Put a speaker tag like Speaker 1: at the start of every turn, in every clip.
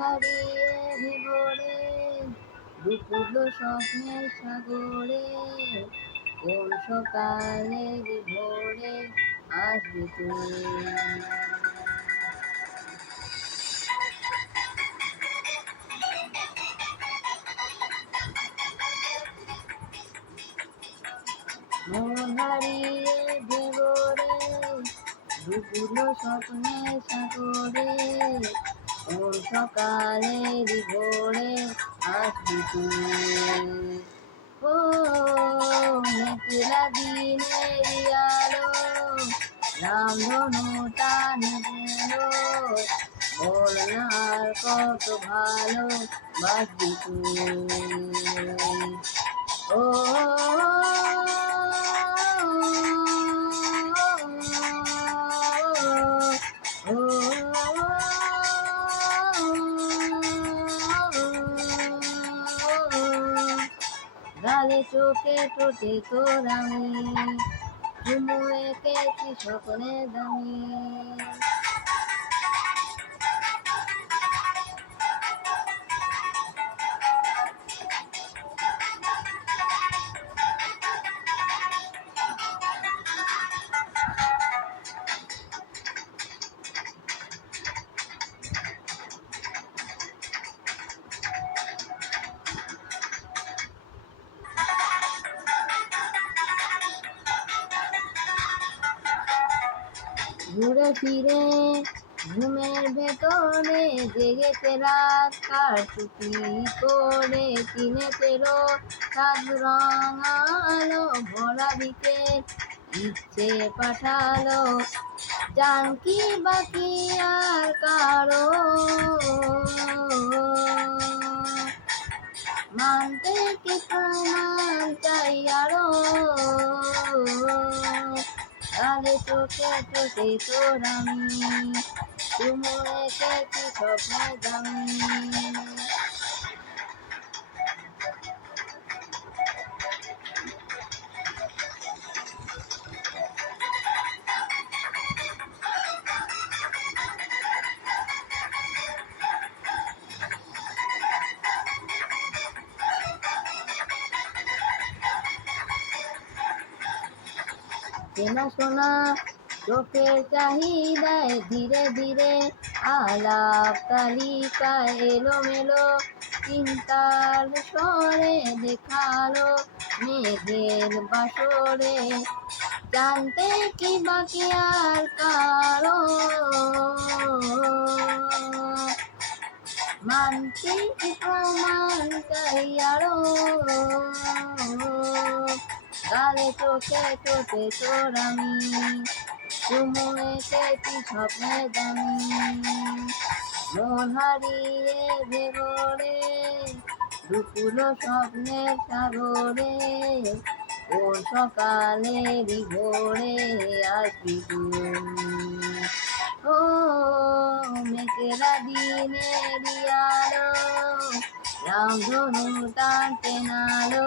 Speaker 1: হারিয়ে ভিবরে দুপুর স্বপ্নের সাগরে, কোন সকালে ভোরে আসবি তুই মন হারিয়ে ভিবরে দুপুর স্বপ্নের সাগরে কোন সকালে ভোরে আসবি তুই। ও, মেঘলা দিনের আলো রামধনু টানে বল না কত ভালো বাসবি চোখে টোটে তোর আমি চুমু এঁকেছি স্বপ্নে দামি। ঘুরে ফিরে, ঘুমের ভেতরে জেগেছে রাত কার চুপি করে কিনে পেল সাত রং আলো ভরা বিকেল ইচ্ছে পাঠালো। জানকি বাকি আর কারও গালে চোখে চোখে তোর আমি তুমি এঁকেছি স্বপ্নে দামি চেনা শোনা চোখের চাহিদায় ধীরে ধীরে আলাপ তালিকায় এলো মেলো চিন্তার স্বরে দেখাল মেঘের বাসরে। জানতে কি বাকি আর কারও? মানতে কি প্রমাণ চাই আরও? গালে চোখে চোখে তোর আমি চুমু এঁকেছি স্বপ্নে দামি মন হারিয়ে ভেবরে দুপুর স্বপ্নের সাগরে, ও সকালে ভোরে তুই। ও মেঘেরা দিনের আলো রামধনু টানতে নালো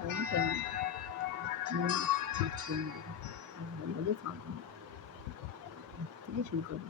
Speaker 1: তরুণ আমি চুমু এঁকেছি স্বপ্নের দামি শুরু করব